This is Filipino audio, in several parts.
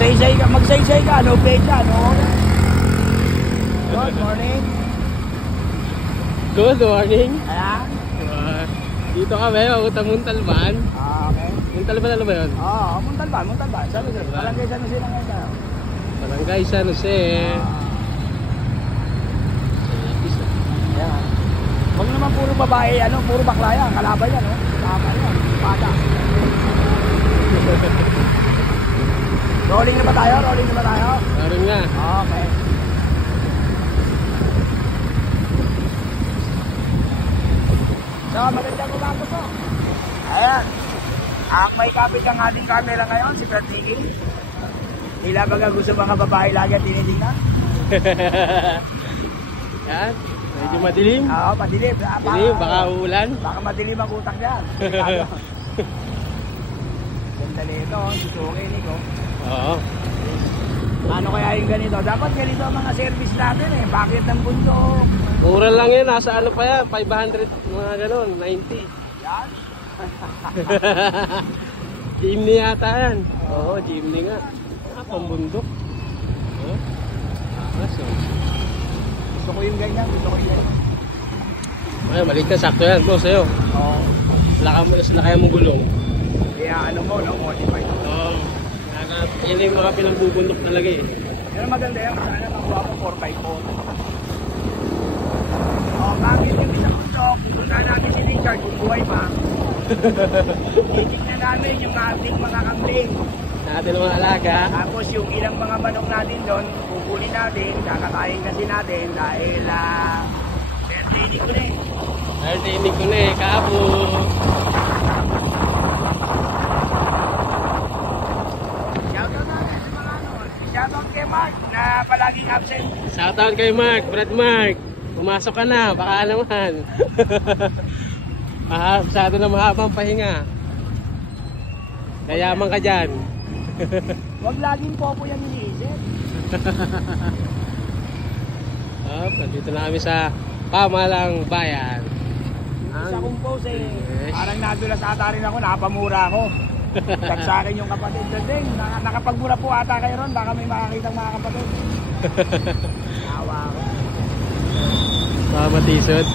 Magsaysay ka, no pecha, no? Good morning. Good morning. Ayan. Dito kami, Muntalban. Okay. Muntalban ano ba yun? Muntalban. San Jose. Barangay San Jose lang yan. Barangay San Jose. Ayan. Huwag naman puro babae, puro bakla yan. Kalaban yan, no? Tama yan. Pada. Rolling na ba tayo? Rolling na. Okay. So, magandang umaga po. Ayan. Ang may kapit ang ating camera ngayon, si Brad Nicky. Tila baga gusto mga babae lagi at tinitingnan. Yan. Medyo madilim. Oo, madilim. Madilim, baka uulan. Baka madilim ang utak yan. Ganda nito, susukin ko. Oo. Ano kaya yung ganito? Dapat ganito ang mga service natin eh. Bakit ng bundok? Mura lang yan. Nasa ano pa yan? 500, mga ganon. 90. Yan. Jeepney yata yan. Oo, jeepney nga. Pambundok. So. Gusto ko yung ganyan. Ay, maliit ka. Sakto yan bro sa'yo. Oo. Lakay mo gulong. Kaya modify. Oo. Yan yung mga pinagbubundok talaga eh. Pero maganda yan. Sana makuha ko 4x4. Bakit yung isang bundok? Pupunta natin si Richard kung buhay pa. Titignan namin yung ating mga kambing. Natin ang mga alaga. Tapos yung ilang mga manok natin doon, kukulin natin, kakatayin kasi natin dahil fair training ko na eh. Fair training ko na eh, kapo. Shoutout natin sa mga shoutout kay Mark na palaging absent. Shoutout kay Mark, Brad Mark. Pumasok ka na, baka naman. Masyado na mahabang pahinga. Kayaman ka dyan. Huwag laging popo yan iniisip. Nandito na kami sa Pamalang Bayan. Sa compose eh, parang nadulas ata rin ako, napamura ako. Tag sa akin yung kapatid doon, nakapagmura po ata kayo ron, baka may makakitang mga kapatid. Nawa ako. Matisod.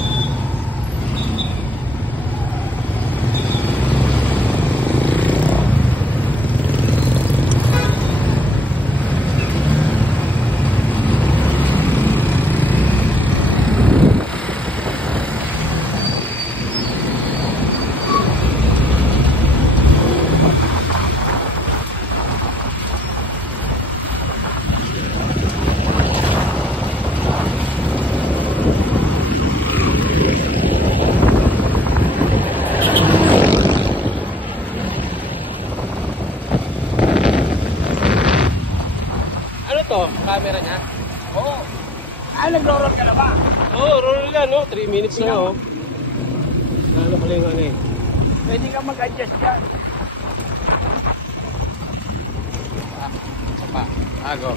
Camera niya? Oo. Nagro-roll ka na ba? Oo, roll na, no? 3 minutes na, oh. Lalo pala yung ano eh. Pwede ka mag-adjust dyan. Sapa. Go.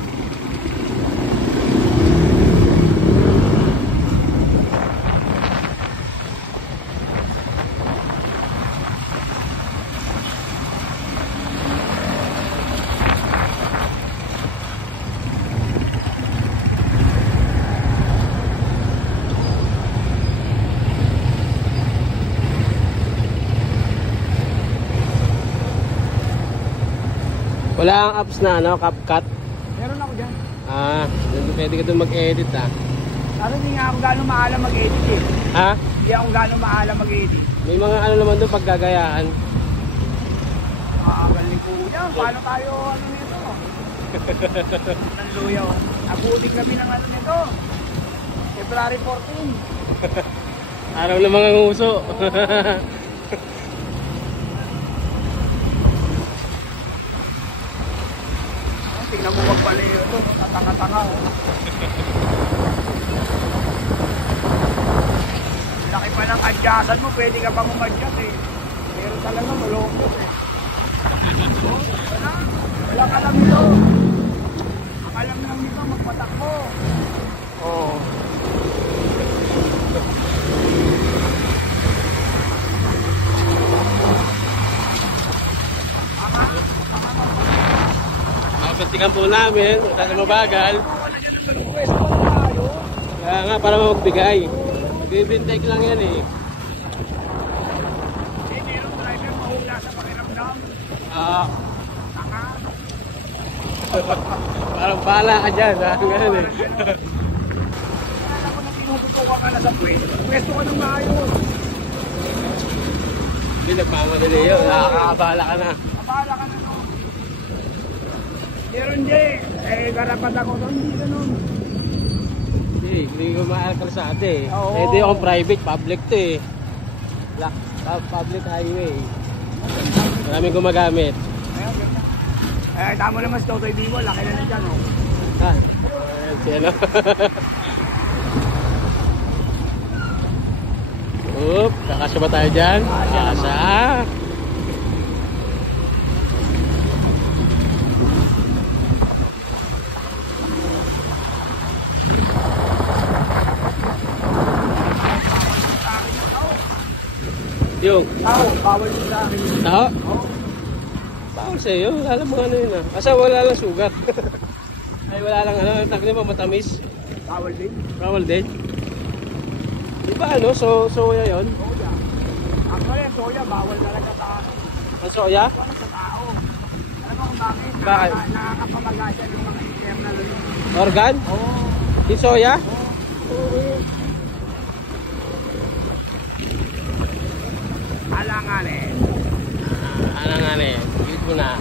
Wala ang apps na CapCut. Meron ako dyan. Pwede ka doon mag-edit Ano hindi nga ako gano'ng maalam mag-edit eh. Ha? Hindi ako gano'ng maalam mag-edit. May mga ano naman doon paggagayaan. Galing po yan. Paano tayo nito? Ng luyaw. Abuting kami ng nito. February 14. Araw ng mga nguso. Tingnan mo magpalayo ito, tatanga-tanga oh. Laki pa ng adyasan mo, pwede ka pang umadyas eh. Pero talaga malungkot eh. Walang alam nito. Ang alam lang nito, magpatakbo. Oo. Pagpatikan po namin, sana mabagal. Kaya nga, para magbigay. Bibintake lang yan eh. Parang bala ka dyan, ha? Ganun eh. Alam ko na pinuputukan ka na sa pwesto ka ng maayos. Hindi, nagmamadali yun. Nakakabala ka na. Abala ka na no. Pero hindi. Karapat ako doon. Hindi ganun. Hindi ko maakal sa ate eh. Oo. Hindi akong private, public to eh. Public highway. Maraming gumagamit. Ayun, ganyan. Tama naman si Totoy Bimo. Laki na dyan, oh. Ha? Ayan si ano. Oop, kakasya ba tayo dyan? Kakasya. Yung Tao, bawal yung sa akin. tao? Bawal sa'yo. Alam mo ano yun ah. Asa wala lang sugat. Ay wala lang ano. Takli mo matamis. Bawal din. Bawal din. Di ba ano? Soya yun? Soya. Actually, ang soya, bawal talaga sa akin. Ang soya? Bawal sa tao. Alam mo kung bakit? Bakit? Nakakapamagasan yung mga internal. Organ? Oo. Yung soya? Alanganin. Ano nga na eh. Gilid mo na.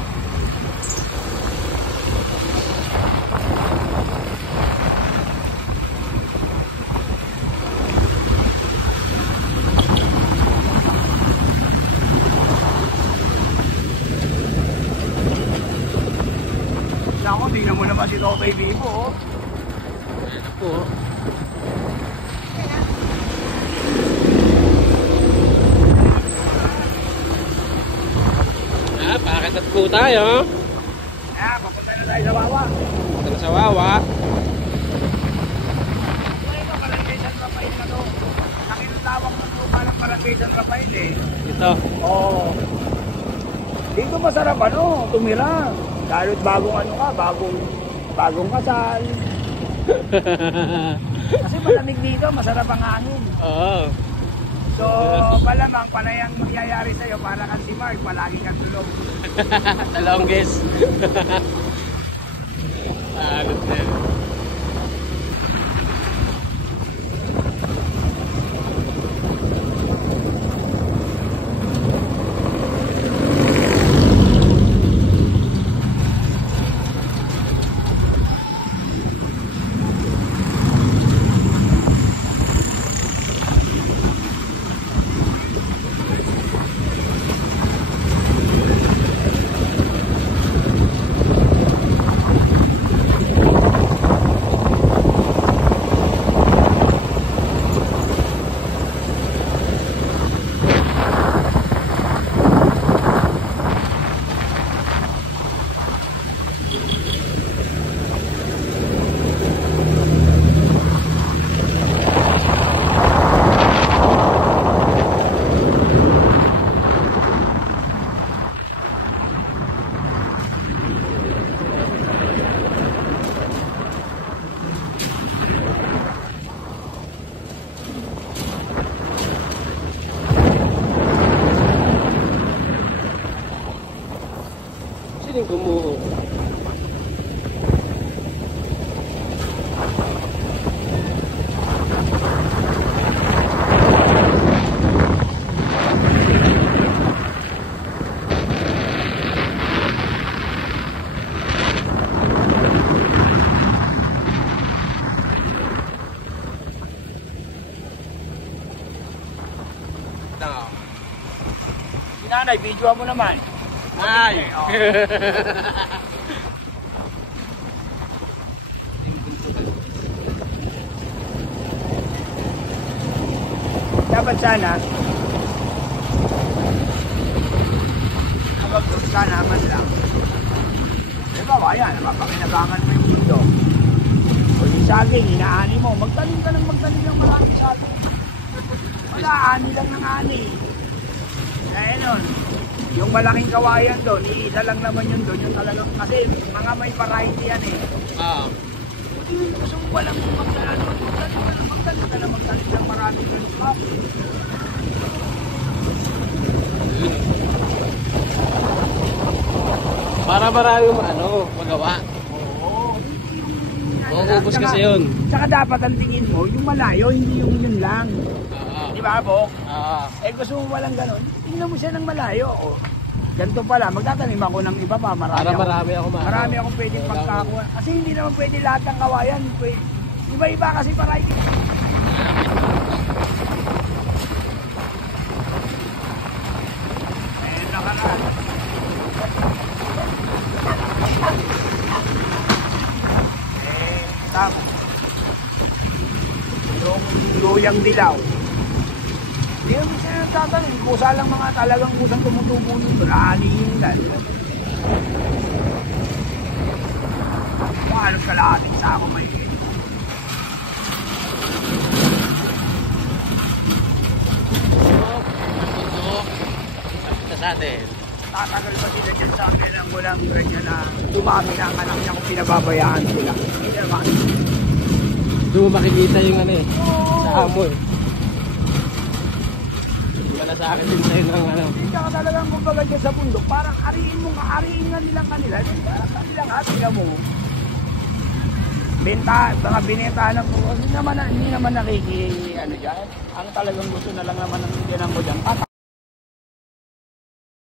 Naku, tingnan mo naman si Totoy Bimo, oh. Ayan po. Pakit na po tayo. Papunta na tayo sa Wawa. Ito na sa Wawa. Ito, Barangay San Rafael na to. Nakinutawag ng lupa ng Barangay San Rafael, eh. Ito. Oo. Dito masarap ano, tumira. Lalo't bagong ano ka, bagong kasal. Kasi malamig dito, masarap ang hangin. Oo. So, palamang panay ang mangyayari sa'yo para kang si Mark, palagi kang tulog. Talongges. Agad na. Sino yung gumuho? Sinanay, video mo naman. Ay! Dapat sana, kapag sana man lang. Diba, ayan, napapakinabangan mo yung mundo. O yung saging, inaani mo, magtanim ka ng maraming saging. Wala, ani lang ng ani. Kaya nun, Yung malaking kawayan doon, iisa lang naman yun doon. Yung talagang, kasi mga may variety yan eh. Kung yung gusto mo walang magdala, magdala ka na magdala ng maraming ganun ka. Para maraming magawa. Oo. Maubos kasi yun. Saka dapat ang tingin mo, yung malayo, hindi yung yun lang. Di ba, Bok? Eh gusto mo walang ganun, tingnan mo siya ng malayo. O, ganito pala, magtatanim ako ng iba pa. Marami ako Marami akong pwedeng pagkakuha. Kasi hindi naman pwede lahat ng kawayan. Iba-iba kasi variety. Ayun na ka na. Tama. Yung luyang dilaw. Hindi naman siya nagtatanong. Kusa lang mga talagang kusang tumutubo nito. Aanihin lang. Kung anong kalahating sa ako may sa atin. tatagal pa sila dyan sa akin ang walang ganyan na dumami na ang anak niya kung pinababayaan sila. Hindi naman. Doon mo makikita yung sa amo eh. Wala sa akin din sa'yo ng Hindi ka talagang kumbaga dyan sa bundok. Parang ariin nga nilang kanila. Parang kanilang hatila mo. Mga binenta ng hindi naman nakiki, dyan. Ang talagang gusto na lang naman ng bigyan mo dyan.